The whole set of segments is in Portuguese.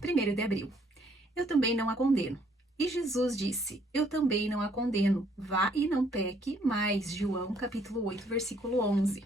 1º de abril. Eu também não a condeno. E Jesus disse, eu também não a condeno. Vá e não peque mais. João capítulo 8, versículo 11.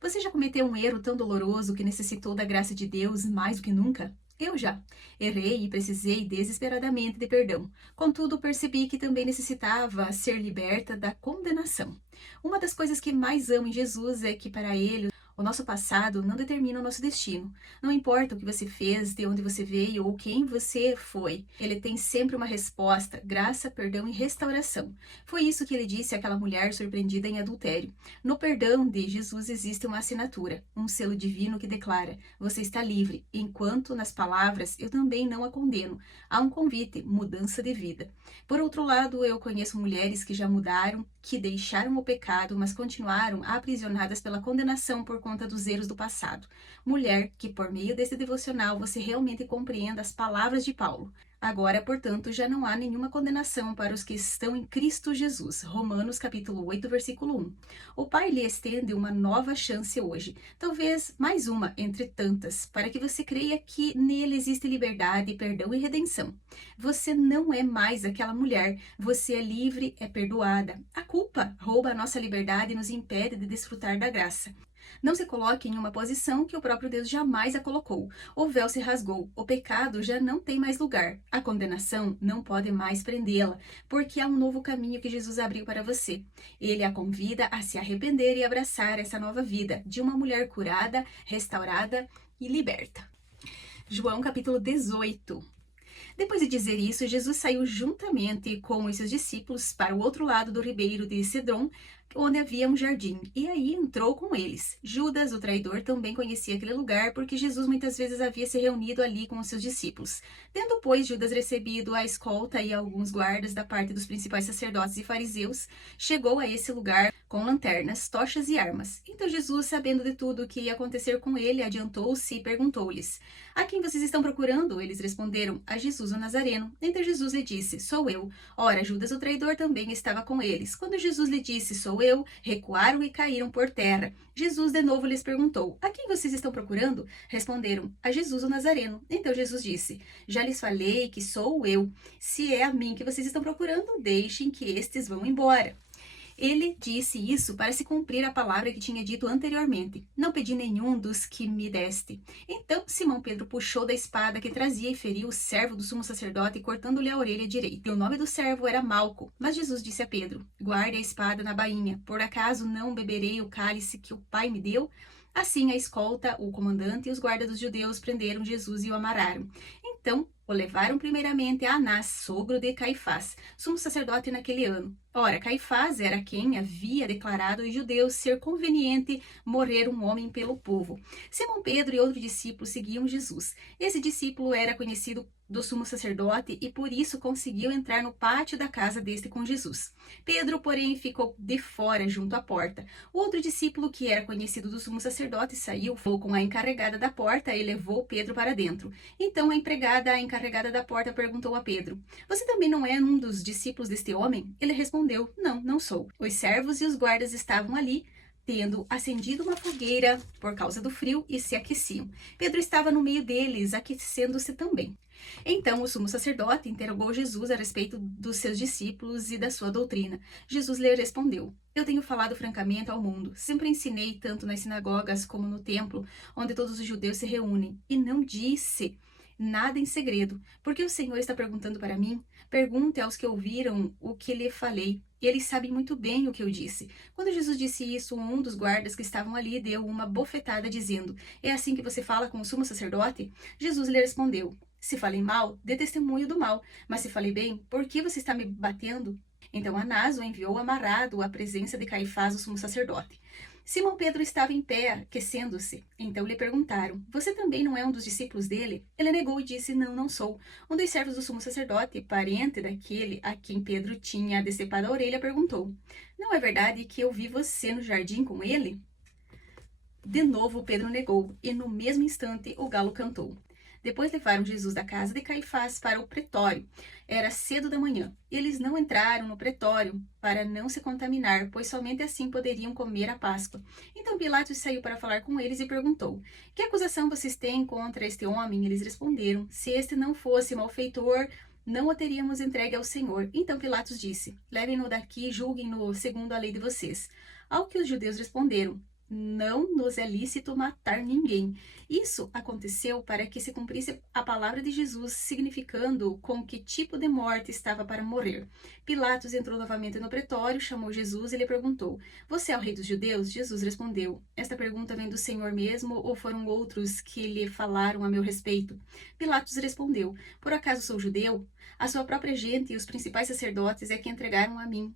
Você já cometeu um erro tão doloroso que necessitou da graça de Deus mais do que nunca? Eu já. Errei e precisei desesperadamente de perdão. Contudo, percebi que também necessitava ser liberta da condenação. Uma das coisas que mais amo em Jesus é que, para Ele, o nosso passado não determina o nosso destino. Não importa o que você fez, de onde você veio ou quem você foi. Ele tem sempre uma resposta, graça, perdão e restauração. Foi isso que ele disse àquela mulher surpreendida em adultério. No perdão de Jesus existe uma assinatura, um selo divino que declara: você está livre, enquanto nas palavras eu também não a condeno. Há um convite, mudança de vida. Por outro lado, eu conheço mulheres que já mudaram, que deixaram o pecado, mas continuaram aprisionadas pela condenação por conta dos erros do passado. Mulher, que por meio desse devocional você realmente compreenda as palavras de Paulo. Agora, portanto, já não há nenhuma condenação para os que estão em Cristo Jesus. Romanos capítulo 8, versículo 1. O Pai lhe estende uma nova chance hoje, talvez mais uma entre tantas, para que você creia que nele existe liberdade, perdão e redenção. Você não é mais aquela mulher, você é livre, é perdoada. A culpa rouba a nossa liberdade e nos impede de desfrutar da graça. Não se coloque em uma posição que o próprio Deus jamais a colocou. O véu se rasgou, o pecado já não tem mais lugar. A condenação não pode mais prendê-la, porque há um novo caminho que Jesus abriu para você. Ele a convida a se arrepender e abraçar essa nova vida de uma mulher curada, restaurada e liberta. João capítulo 18. Depois de dizer isso, Jesus saiu juntamente com os seus discípulos para o outro lado do ribeiro de Cedron, onde havia um jardim, e aí entrou com eles. Judas, o traidor, também conhecia aquele lugar, porque Jesus muitas vezes havia se reunido ali com os seus discípulos. Tendo, pois, Judas recebido a escolta e alguns guardas da parte dos principais sacerdotes e fariseus, chegou a esse lugar com lanternas, tochas e armas. Então Jesus, sabendo de tudo o que ia acontecer com ele, adiantou-se e perguntou-lhes: a quem vocês estão procurando? Eles responderam: a Jesus o Nazareno. Então Jesus lhe disse: sou eu. Ora, Judas o traidor também estava com eles. Quando Jesus lhe disse: sou eu, recuaram e caíram por terra. Jesus de novo lhes perguntou: a quem vocês estão procurando? Responderam: a Jesus o Nazareno. Então Jesus disse: já lhes falei que sou eu. Se é a mim que vocês estão procurando, deixem que estes vão embora. Ele disse isso para se cumprir a palavra que tinha dito anteriormente: não pedi nenhum dos que me deste. Então Simão Pedro puxou da espada que trazia e feriu o servo do sumo sacerdote, cortando-lhe a orelha direita. E o nome do servo era Malco. Mas Jesus disse a Pedro: guarde a espada na bainha. Por acaso não beberei o cálice que o Pai me deu? Assim a escolta, o comandante e os guardas dos judeus prenderam Jesus e o amarraram. Então o levaram primeiramente a Anás, sogro de Caifás, sumo sacerdote naquele ano. Ora, Caifás era quem havia declarado aos judeus ser conveniente morrer um homem pelo povo. Simão Pedro e outro discípulo seguiam Jesus. Esse discípulo era conhecido do sumo sacerdote e por isso conseguiu entrar no pátio da casa deste com Jesus. Pedro, porém, ficou de fora junto à porta. O outro discípulo, que era conhecido do sumo sacerdote, saiu, falou com a encarregada da porta e levou Pedro para dentro. Então a encarregada da porta perguntou a Pedro: você também não é um dos discípulos deste homem? Ele respondeu: não, não sou. Os servos e os guardas estavam ali, tendo acendido uma fogueira por causa do frio, e se aqueciam. Pedro estava no meio deles, aquecendo-se também. Então o sumo sacerdote interrogou Jesus a respeito dos seus discípulos e da sua doutrina. Jesus lhe respondeu: eu tenho falado francamente ao mundo. Sempre ensinei tanto nas sinagogas como no templo, onde todos os judeus se reúnem, e não disse nada em segredo. Porque o Senhor está perguntando para mim? Pergunte aos que ouviram o que lhe falei. Eles sabem muito bem o que eu disse. Quando Jesus disse isso, um dos guardas que estavam ali deu uma bofetada, dizendo: é assim que você fala com o sumo sacerdote? Jesus lhe respondeu: se falei mal, dê testemunho do mal. Mas se falei bem, por que você está me batendo? Então Anás o enviou amarrado à presença de Caifás, o sumo sacerdote. Simão Pedro estava em pé, aquecendo-se. Então lhe perguntaram: você também não é um dos discípulos dele? Ele negou e disse: não, não sou. Um dos servos do sumo sacerdote, parente daquele a quem Pedro tinha decepado a orelha, perguntou: não é verdade que eu vi você no jardim com ele? De novo Pedro negou, e no mesmo instante o galo cantou. Depois levaram Jesus da casa de Caifás para o pretório. Era cedo da manhã. Eles não entraram no pretório para não se contaminar, pois somente assim poderiam comer a Páscoa. Então Pilatos saiu para falar com eles e perguntou: Que acusação vocês têm contra este homem? Eles responderam: Se este não fosse malfeitor, não o teríamos entregue ao Senhor. Então Pilatos disse: Levem-no daqui e julguem-no segundo a lei de vocês. Ao que os judeus responderam: Não nos é lícito matar ninguém. Isso aconteceu para que se cumprisse a palavra de Jesus, significando com que tipo de morte estava para morrer. Pilatos entrou novamente no pretório, chamou Jesus e lhe perguntou: Você é o rei dos judeus? Jesus respondeu: Esta pergunta vem do Senhor mesmo ou foram outros que lhe falaram a meu respeito? Pilatos respondeu: Por acaso sou judeu? A sua própria gente e os principais sacerdotes é que entregaram a mim.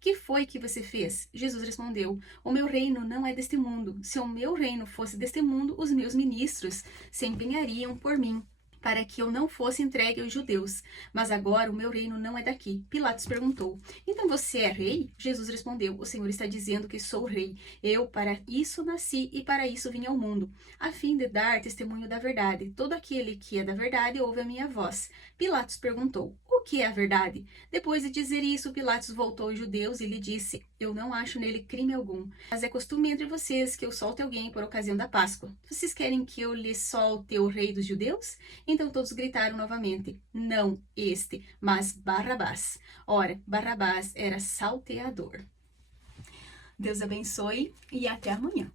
Que foi que você fez? Jesus respondeu: O meu reino não é deste mundo. Se o meu reino fosse deste mundo, os meus ministros se empenhariam por mim, para que eu não fosse entregue aos judeus. Mas agora o meu reino não é daqui. Pilatos perguntou: Então você é rei? Jesus respondeu: O Senhor está dizendo que sou rei. Eu para isso nasci e para isso vim ao mundo, a fim de dar testemunho da verdade. Todo aquele que é da verdade ouve a minha voz. Pilatos perguntou: O que é a verdade? Depois de dizer isso, Pilatos voltou aos judeus e lhe disse: Eu não acho nele crime algum. Mas é costume entre vocês que eu solte alguém por ocasião da Páscoa. Vocês querem que eu lhe solte o rei dos judeus? Então todos gritaram novamente: Não este, mas Barrabás. Ora, Barrabás era salteador. Deus abençoe e até amanhã.